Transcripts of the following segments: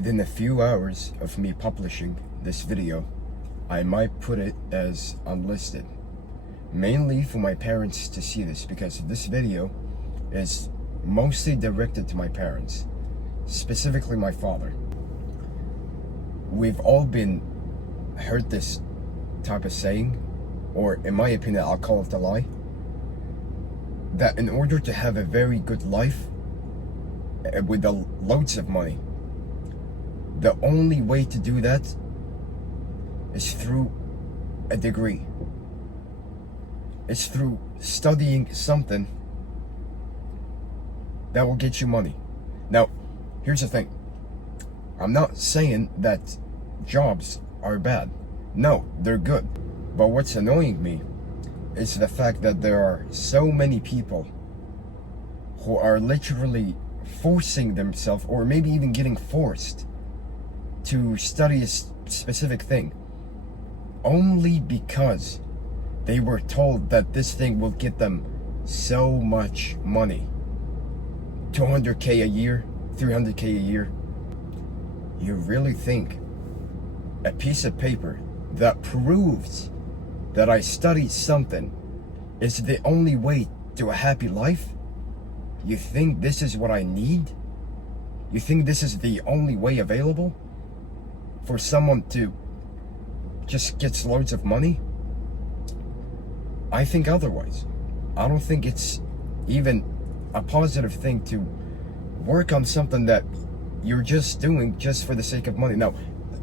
Within a few hours of me publishing this video, I might put it as unlisted. Mainly for my parents to see this, because this video is mostly directed to my parents, specifically my father. We've all heard this type of saying, or in my opinion, I'll call it a lie, that in order to have a very good life with loads of money, the only way to do that is through a degree. It's through studying something that will get you money. Now, here's the thing. I'm not saying that jobs are bad. No, they're good. But what's annoying me is the fact that there are so many people who are literally forcing themselves, or maybe even getting forced, to study a specific thing only because they were told that this thing will get them so much money. 200k a year, 300k a year. You really think a piece of paper that proves that I studied something is the only way to a happy life? You think this is what I need? You think this is the only way available for someone to just get loads of money? I think otherwise. I don't think it's even a positive thing to work on something that you're just doing just for the sake of money. Now,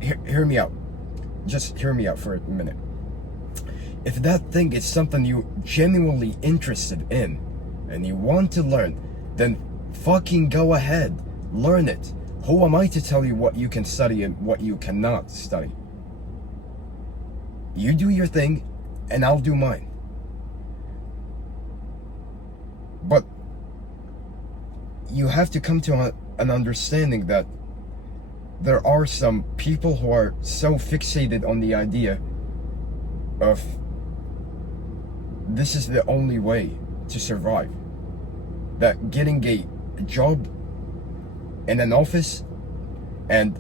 hear me out. Just hear me out for a minute. If that thing is something you're genuinely interested in and you want to learn, then fucking go ahead. Learn it. Who am I to tell you what you can study and what you cannot study? You do your thing and I'll do mine. But you have to come to an understanding that there are some people who are so fixated on the idea of this is the only way to survive, that getting a job in an office and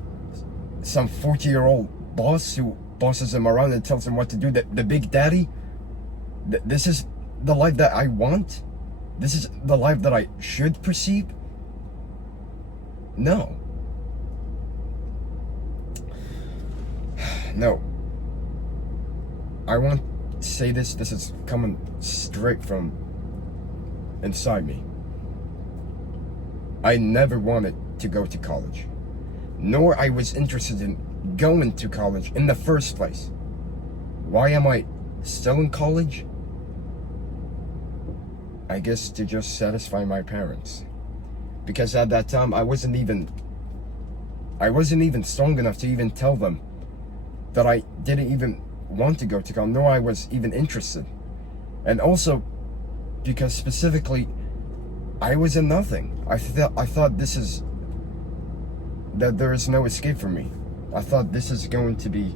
some 40-year-old boss who bosses him around and tells him what to do, the big daddy, this is the life that I want? This is the life that I should perceive? No. No. I want to say this is coming straight from inside me. I never wanted to go to college, nor I was interested in going to college in the first place. Why am I still in college? I guess to just satisfy my parents. Because at that time I wasn't even strong enough to even tell them that I didn't even want to go to college, nor I was even interested. And also because specifically I was in nothing. I thought that there is no escape for me. I thought this is going to be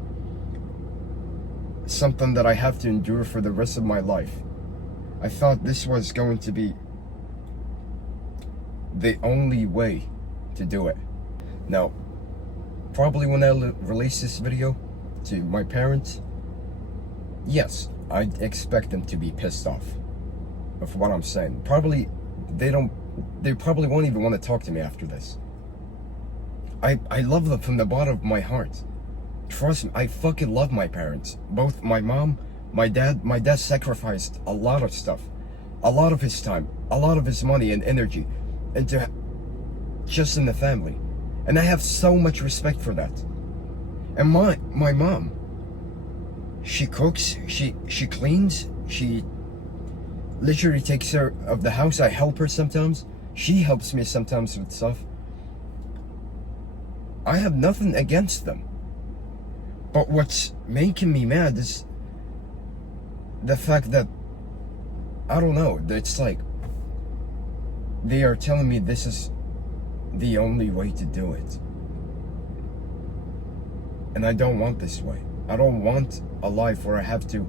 something that I have to endure for the rest of my life. I thought this was going to be the only way to do it. Now, probably when I release this video to my parents, yes, I expect them to be pissed off of what I'm saying. Probably they probably won't even want to talk to me after this. I love them from the bottom of my heart. Trust me, I fucking love my parents. Both my mom, my dad. My dad sacrificed a lot of stuff, a lot of his time, a lot of his money and energy into just in the family. And I have so much respect for that. And my mom, she cooks, she cleans, she literally takes care of the house. I help her sometimes. She helps me sometimes with stuff. I have nothing against them. But what's making me mad is the fact that, I don't know, it's like they are telling me this is the only way to do it. And I don't want this way. I don't want a life where I have to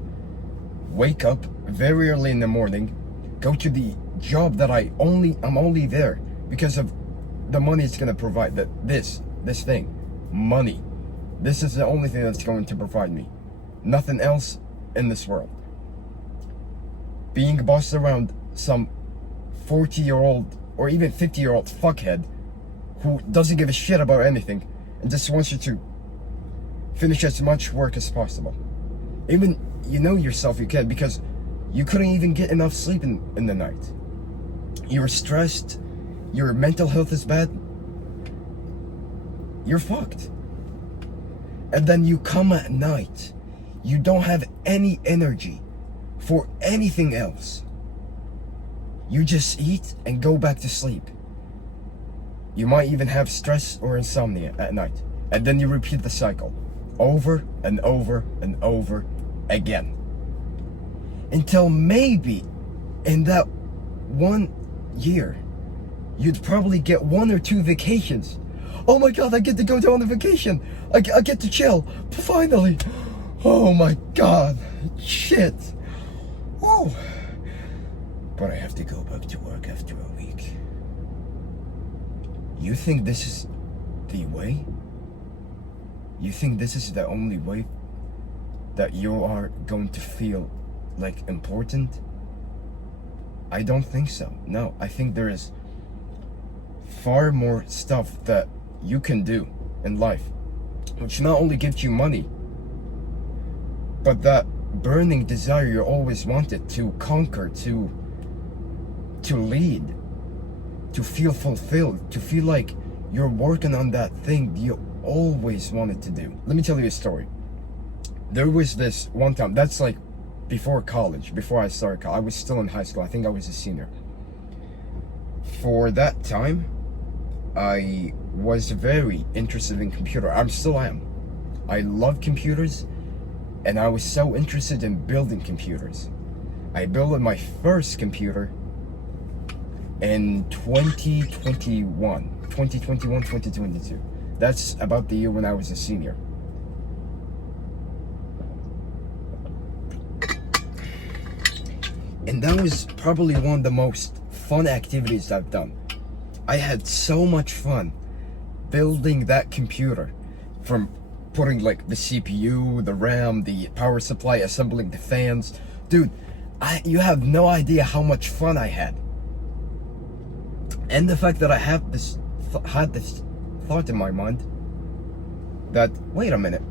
wake up very early in the morning, go to the job that I'm only there because of the money it's gonna provide, this thing. money. This is the only thing that's going to provide me. Nothing else in this world. Being bossed around some 40-year-old or even 50-year-old fuckhead who doesn't give a shit about anything and just wants you to finish as much work as possible. Even you know yourself you can, because you couldn't even get enough sleep in the night. You're stressed, your mental health is bad, you're fucked. And then you come at night, you don't have any energy for anything else. You just eat and go back to sleep. You might even have stress or insomnia at night. And then you repeat the cycle over and over and over again. Until maybe in that 1 year, you'd probably get 1 or 2 vacations. Oh my God, I get to go down on vacation. I get to chill. Finally. Oh my God. Shit. Oh. But I have to go back to work after a week. You think this is the way? You think this is the only way that you are going to feel like important? I don't think so. No, I think there is far more stuff that you can do in life, which not only gives you money, but that burning desire you always wanted to conquer, to lead, to feel fulfilled, to feel like you're working on that thing you always wanted to do. Let me tell you a story. There was this one time, that's like before college, before I started college. I was still in high school. I think I was a senior. For that time, I was very interested in computer. I still am. I love computers, and I was so interested in building computers. I built my first computer in 2022. That's about the year when I was a senior. And that was probably one of the most fun activities I've done. I had so much fun building that computer, from putting like the CPU, the RAM, the power supply, assembling the fans. Dude, you have no idea how much fun I had. And the fact that I had this thought in my mind that, wait a minute,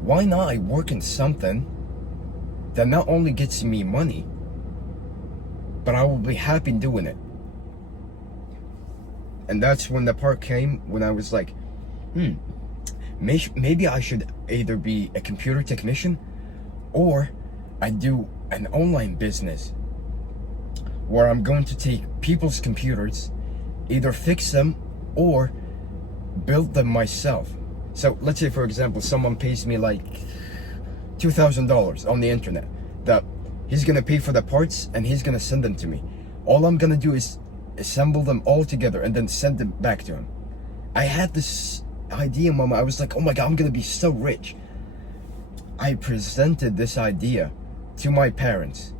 why not I work in something that not only gets me money, but I will be happy doing it. And that's when the part came when I was like, maybe I should either be a computer technician or I do an online business where I'm going to take people's computers, either fix them or build them myself. So let's say, for example, someone pays me like $2,000 on the internet, that he's gonna pay for the parts and he's gonna send them to me. All I'm gonna do is assemble them all together and then send them back to him. I had this idea, Mama. I was like, oh my God, I'm gonna be so rich. I presented this idea to my parents,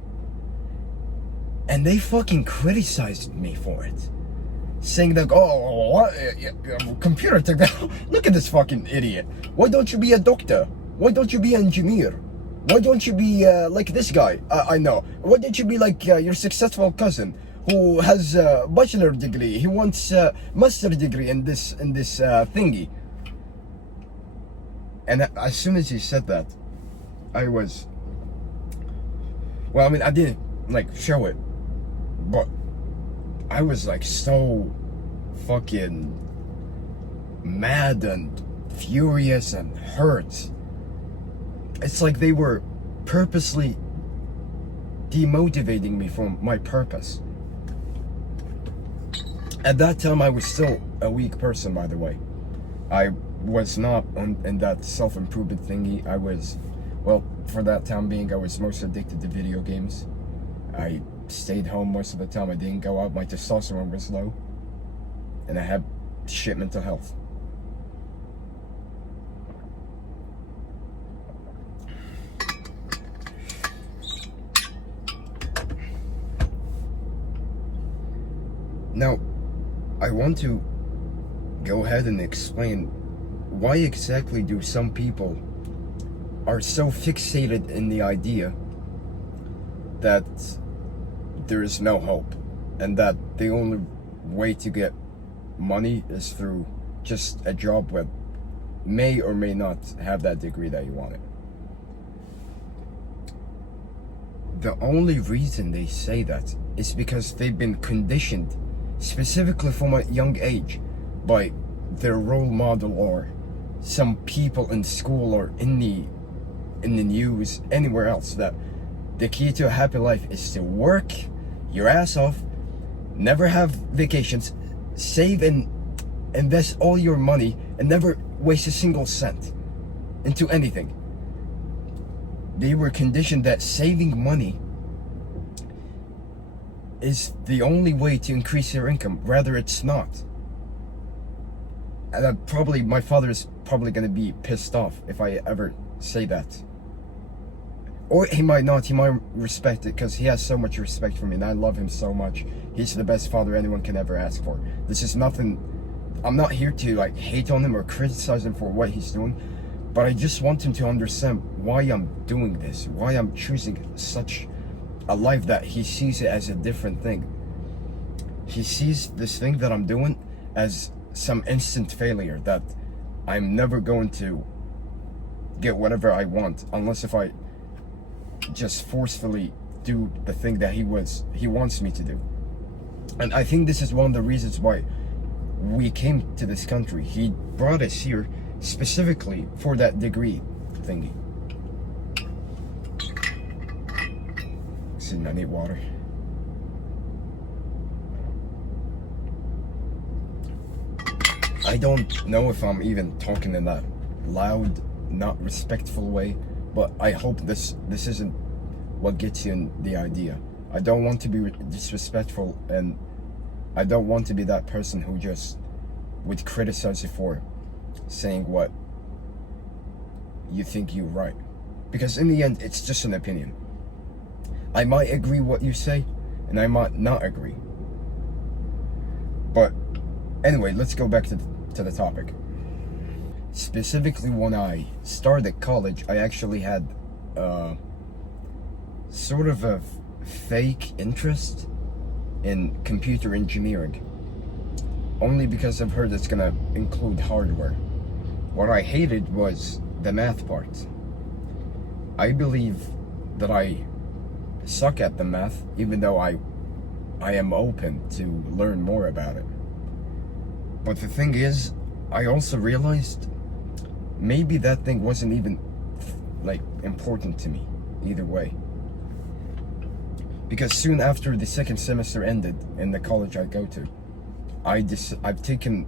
and they fucking criticized me for it, saying that, oh, what? Computer technology. Look at this fucking idiot. Why don't you be a doctor? Why don't you be an engineer? Why don't you be like this guy? I know. Why don't you be like your successful cousin who has a bachelor degree? He wants a master degree in this thingy. And as soon as he said that, I was, well, I mean, I didn't like show it, but I was like so fucking mad and furious and hurt. It's like they were purposely demotivating me from my purpose. At that time, I was still a weak person, by the way. I was not in that self-improvement thingy. I was, well, for that time being, I was most addicted to video games. I stayed home most of the time. I didn't go out. My testosterone was low. And I had shit mental health. Now, I want to go ahead and explain why exactly do some people are so fixated in the idea that there is no hope and that the only way to get money is through just a job that may or may not have that degree that you wanted? The only reason they say that is because they've been conditioned, specifically from a young age, by their role model or some people in school or in the news, anywhere else, that the key to a happy life is to work your ass off, never have vacations, save and invest all your money, and never waste a single cent into anything. They were conditioned that saving money is the only way to increase your income. Rather, it's not. And my father is probably going to be pissed off if I ever say that. Or he might not. He might respect it because he has so much respect for me and I love him so much. He's the best father anyone can ever ask for. This is nothing. I'm not here to like hate on him or criticize him for what he's doing, but I just want him to understand why I'm doing this, why I'm choosing such a life that he sees it as a different thing. He sees this thing that I'm doing as some instant failure, that I'm never going to get whatever I want unless if I just forcefully do the thing that he wants me to do. And I think this is one of the reasons why we came to this country. He brought us here specifically for that degree thingy. Excuse me, I need water. I don't know if I'm even talking in that loud, not respectful way, but I hope this isn't what gets you in the idea. I don't want to be disrespectful, and I don't want to be that person who just would criticize you for saying what you think you're right. Because in the end, it's just an opinion. I might agree what you say, and I might not agree. But anyway, let's go back to the topic. Specifically, when I started college, I actually had sort of a fake interest in computer engineering, only because I've heard it's gonna include hardware. What I hated was the math part. I believe that I suck at the math, even though I am open to learn more about it. But the thing is, I also realized maybe that thing wasn't even like important to me either way. Because soon after the second semester ended in the college I go to, I've taken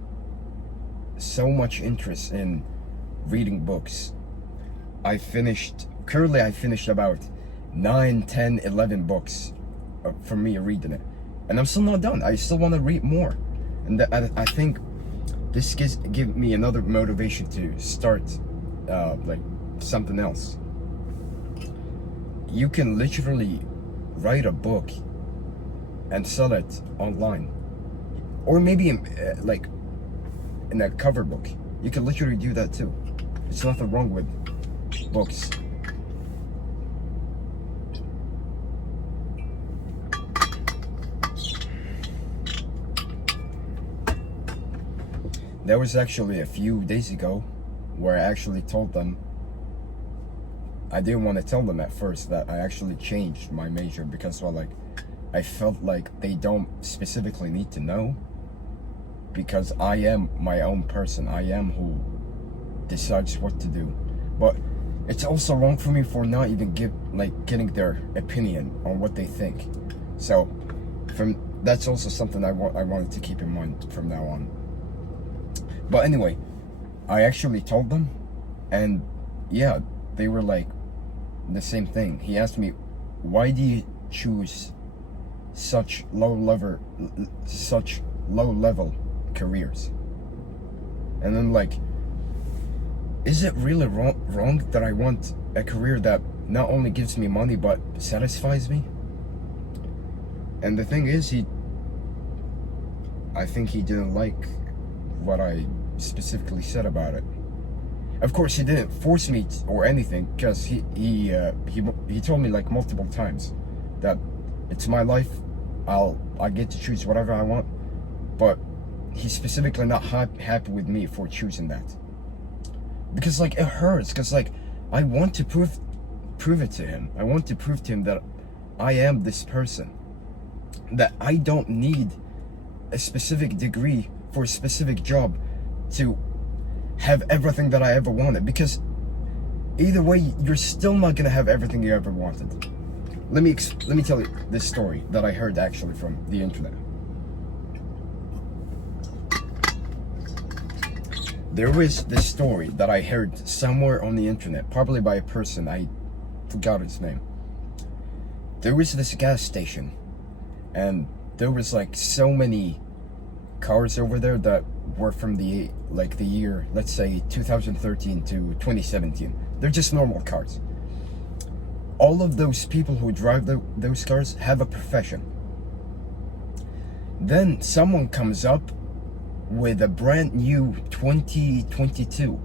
so much interest in reading books. Currently I finished about 9, 10, 11 books from me reading it. And I'm still not done. I still want to read more. And I think this give me another motivation to start like something else. You can literally write a book and sell it online, or maybe in a cover book. You can literally do that too. There's nothing wrong with books. There was actually a few days ago where I actually told them, I didn't want to tell them at first that I actually changed my major because, well, like, I felt like they don't specifically need to know, because I am my own person. I am who decides what to do. But it's also wrong for me for not even getting their opinion on what they think. So that's also something I wanted to keep in mind from now on. But anyway, I actually told them, and yeah, they were like the same thing. He asked me, why do you choose such low level careers? And I'm like, is it really wrong that I want a career that not only gives me money but satisfies me? And the thing is, I think he didn't like what I specifically said about it. Of course, he didn't force me or anything, because he told me like multiple times that it's my life. I get to choose whatever I want, but he's specifically not happy with me for choosing that, because like it hurts, because like I want to prove it to him. I want to prove to him that I am this person, that I don't need a specific degree for a specific job to have everything that I ever wanted, because either way you're still not gonna have everything you ever wanted. Let me tell you this story that I heard actually from the internet. There was this story that I heard somewhere on the internet, probably by a person, I forgot his name. There was this gas station, and there was like so many cars over there that were from the year, let's say 2013 to 2017. They're just normal cars. All of those people who drive those cars have a profession. Then someone comes up with a brand new 2022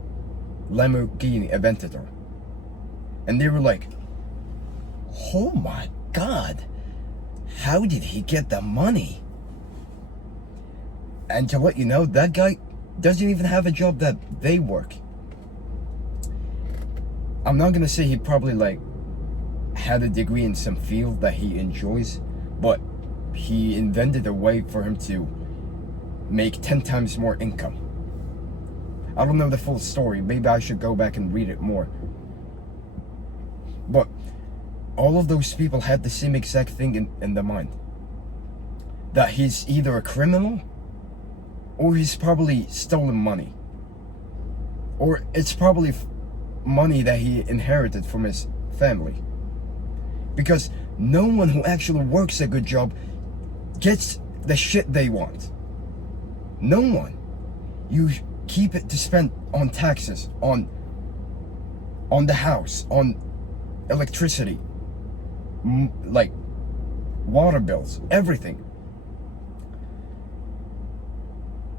Lamborghini Aventador, and they were like, oh my god, how did he get the money? And to let you know, that guy doesn't even have a job that they work. I'm not gonna say he probably like had a degree in some field that he enjoys, but he invented a way for him to make 10 times more income. I don't know the full story. Maybe I should go back and read it more. But all of those people had the same exact thing in their mind. That he's either a criminal, or he's probably stolen money. Or it's probably money that he inherited from his family. Because no one who actually works a good job gets the shit they want. No one. You keep it to spend on taxes, on the house, on electricity, like water bills, everything.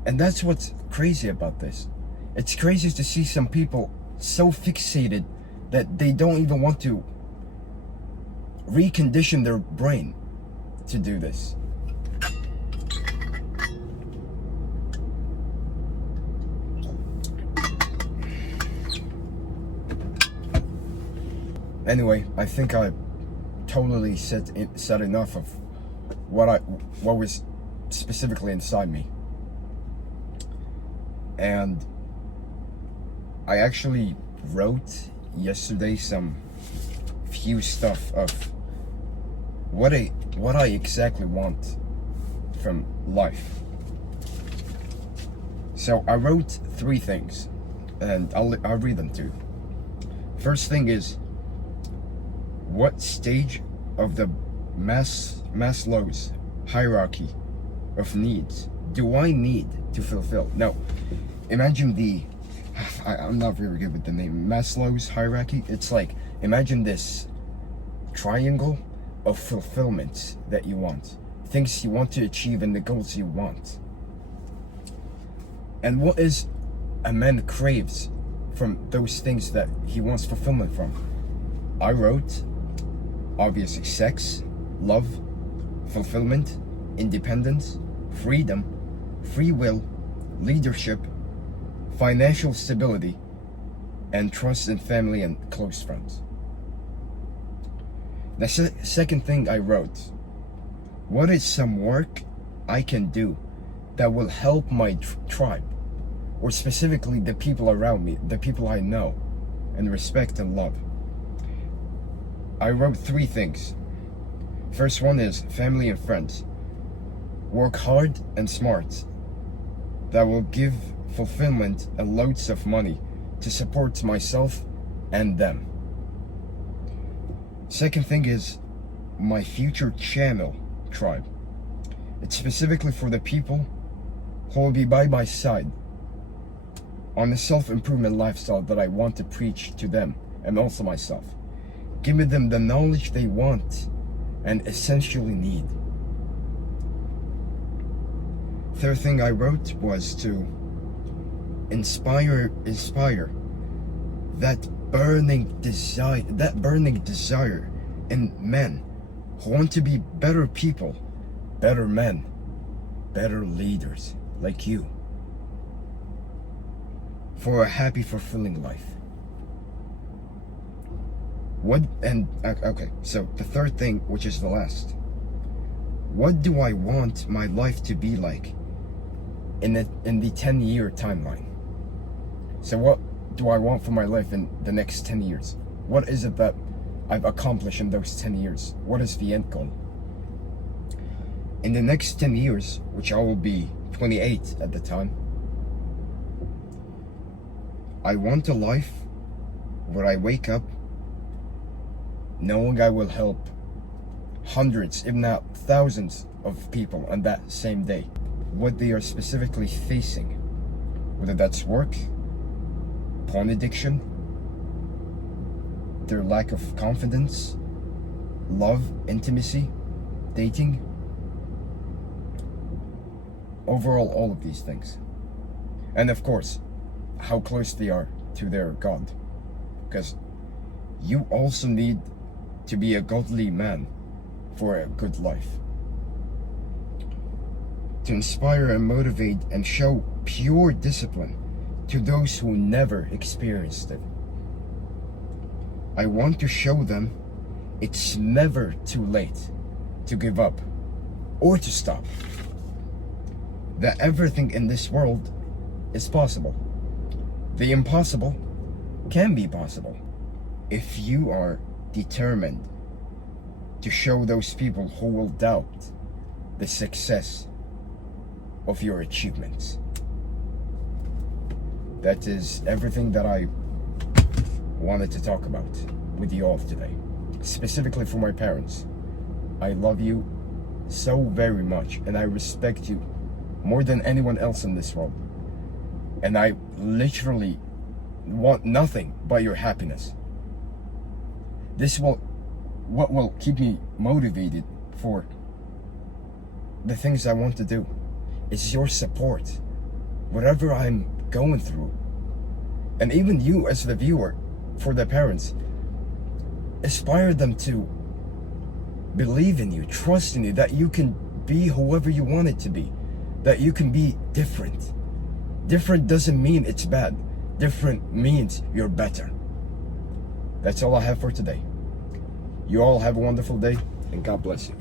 And that's what's crazy about this. It's crazy to see some people so fixated that they don't even want to recondition their brain to do this. Anyway, I think I totally said enough of what was specifically inside me. And I actually wrote yesterday some few stuff of what I exactly want from life. So I wrote 3 things, and I'll read them to you. First thing is, what stage of the Maslow's hierarchy of needs do I need to fulfill? Now, imagine I'm not very good with the name, Maslow's hierarchy. It's like, imagine this triangle of fulfillment that you want. Things you want to achieve and the goals you want. And what is a man craves from those things that he wants fulfillment from? I wrote, obviously, sex, love, fulfillment, independence, freedom, free will, leadership, financial stability, and trust in family and close friends. The second thing I wrote, what is some work I can do that will help my tribe, or specifically the people around me, the people I know and respect and love? I wrote 3 things. First one is family and friends. Work hard and smart. That will give fulfillment and loads of money to support myself and them. Second thing is my future channel tribe. It's specifically for the people who will be by my side on the self-improvement lifestyle that I want to preach to them and also myself. Giving them the knowledge they want and essentially need. Third thing I wrote was to inspire that burning desire in men who want to be better people, better men, better leaders like you, for a happy, fulfilling life. Okay, so the third thing, which is the last. What do I want my life to be like in the 10-year timeline? So what do I want for my life in the next 10 years? What is it that I've accomplished in those 10 years? What is the end goal? In the next 10 years, which I will be 28 at the time, I want a life where I wake up knowing I will help hundreds, if not thousands, of people on that same day, what they are specifically facing, whether that's work, porn addiction, their lack of confidence, love, intimacy, dating, overall, all of these things. And of course, how close they are to their God. Because you also need to be a godly man for a good life. To inspire and motivate and show pure discipline to those who never experienced it. I want to show them it's never too late to give up or to stop. That everything in this world is possible. The impossible can be possible if you are determined to show those people who will doubt the success of your achievements. That is everything that I wanted to talk about with you all today. Specifically for my parents. I love you so very much, and I respect you more than anyone else in this world. And I literally want nothing but your happiness. What will keep me motivated for the things I want to do. It's your support, whatever I'm going through. And even you as the viewer, for the parents, inspire them to believe in you, trust in you, that you can be whoever you want it to be, that you can be different. Different doesn't mean it's bad. Different means you're better. That's all I have for today. You all have a wonderful day, and God bless you.